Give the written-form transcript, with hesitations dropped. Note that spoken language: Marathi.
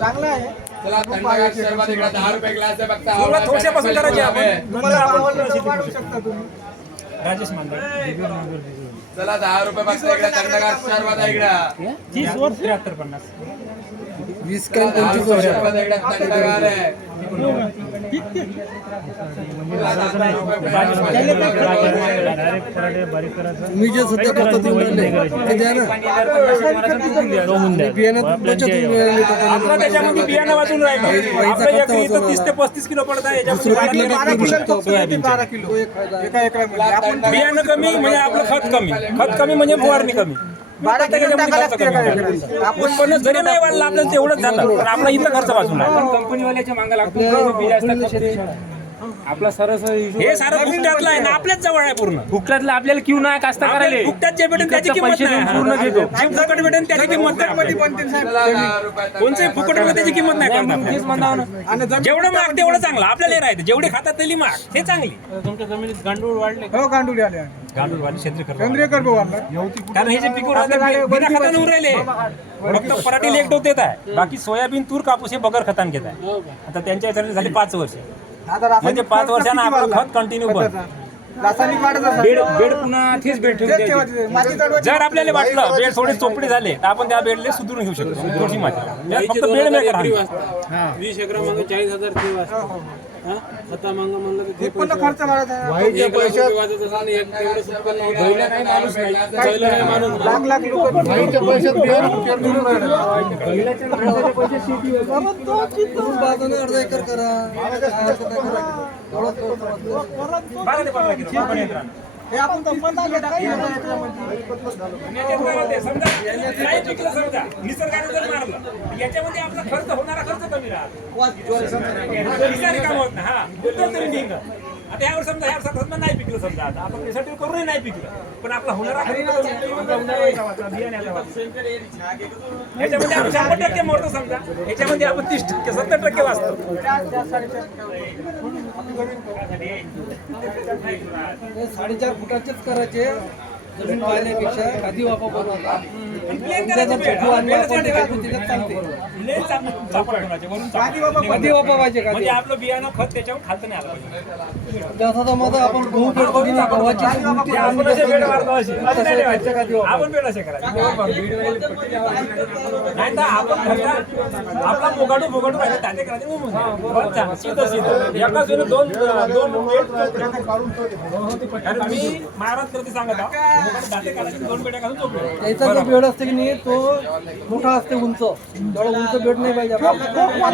चांगला आहे. चला थंडगार शरबत इकडे 10 रुपये ग्लास आहे बघता. सुरुवात थोडक्यापासून करायची आपण. तुम्हाला आवडलं तर वाढवू शकता तुम्ही. राजेश मांडे चला 10 रुपये बघता इकडे थंडगार शरबत आहे इकडे. 30 वर 73 50 20 काय 25 शरबत आहे इकडे थंडगार आहे. मी जे सध्या करतो ते म्हणले ते द्या ना. बियाण्यात बचत होईल. आपलं त्याच्यामध्ये बियाणं वाचून राहिलं. आपलं एकरी इथं 30 ते 35 किलो पडत आहे. याच्यामध्ये 12 किलो एका एकरामध्ये. आपण बियाणं कमी म्हणजे आपलं खत कमी. खत कमी म्हणजे फवारणी कमी. 12 किलो टाकायला लागते एका एकरामध्ये. उत्पन्न जरी नाही वाढलं आपल्याला तेवढंच जातं, पण आपला इथं खर्च वाचून राहिला. कंपनीवाल्याच्या मागे लागतो बिया असतात. आपला सरस हे सारं फुकट्यातलं आहे ना, आपल्याच जवळ आहे पूर्ण. फुकटातलं आपल्याला क्यू नाही कास्ता करायला फुकट्यात जे भेटेल त्याची किंमत पैसे देऊन पूर्ण नाही. घेतो. फुकट भेटेल त्याची किंमत नाही. चला 10 रुपये कोणत्याही फुकटमध्ये त्याची किंमत नाही करणार. तेच म्हणा ना. आणि जमीन जेवढं माग तेवढं चांगलं आपल्याला राहतं. जेवढे खातात तेली माग हे चांगली. तुमच्या जमिनीत गांडूळ वाढले. हो गांडुली आले. गांडूळ वाली क्षेत्र सेंद्रिय कर्ब वाढला. कारण हे जे पिकं राहते बिना खताने उरायले. फक्त पराठी लेट होत आहे. बाकी सोयाबीन, तूर, कापूस हे बगर खतान घेत आहे. आता त्यांच्या याच्यासाठी झाली 5 वर्ष. आता रासायनिक म्हणजे 5 वर्षांना आपलं खत कंटिन्यू बंद. रासायनिक वाढत असतात. बेड पुन्हा तेच बेड ठेवून तेच द्यायची. ठेवायचे. माती चढवायची. जर आपल्याला वाटलं बेड थोडे चोपडे झाले तर आपण त्या बेडले सुधरून घेऊ शकतो. थोडीशी माती त्यात फक्त बेड मेकर आहे. 20 एकरा मागे 40,000 ठेव असतात. खता मांग म्हणलं तर ते उत्पन्न खर्च वाढत आहे. वाईच्या पैशात वाजत असेल एक तेवढंच उत्पन्न होतं. पहिलं नाही माणूस नाही. पहिलं नाही माणूस लाख लाख लोक वाईच्या पैशात बियाणं पेरून राहिले. पहिल्याच्या माणसाच्या पैशात शेती होती. बाजूने अर्धा एकर करा. 12 ते 15 किलो आपण येत राहणार. हे आपण कंपनीला घेता काही नाही याच्यात काय होते, समजा नाही पिकलं समजा निसर्गाने जर मारलं याच्यामध्ये आपला खर्च होणारा खर्च कमी राहतो. विचारी काम होत नाही. हा उत्तर तरी निघत. आता यावर समजा ह्या समजा नाही पिकलं समजा आता आपण रिसर्च करूनही नाही पिकलं पण आपला होणारा खर्च कमी होतो. बियाण्याचा वाचतो. याच्यामध्ये आपण 100% मरतो समजा याच्यामध्ये आपण 30% 70% वाचतो. 4.5 फुटाचेच करायचे. जमीन पाहिल्यापेक्षा आधी वापा बनवता. आधी वापा पाहिजे का? म्हणजे आपलं बियाणं खत त्याच्यावर खालतं नाही आलं पाहिजे. जसा माझा आपण गहू पेड करू ना गव्हाची आपण असे बेड मारतो असे. असं नाही ठेवायचं. आपण बेड असे करायचे. नाही तर आपण फक्त आपला मोगाडू राहिले ताते करायचे. सीधं एकाच वेळी दोन कारण मी महाराज करते सांगत आहोत. दाते करायचे 2 बेड्या घालून झोपले. त्याचा जो बेड असते की नाही तो मोठा असते उंच. तेवढा उंच बेड नाही पाहिजे आपल्याला.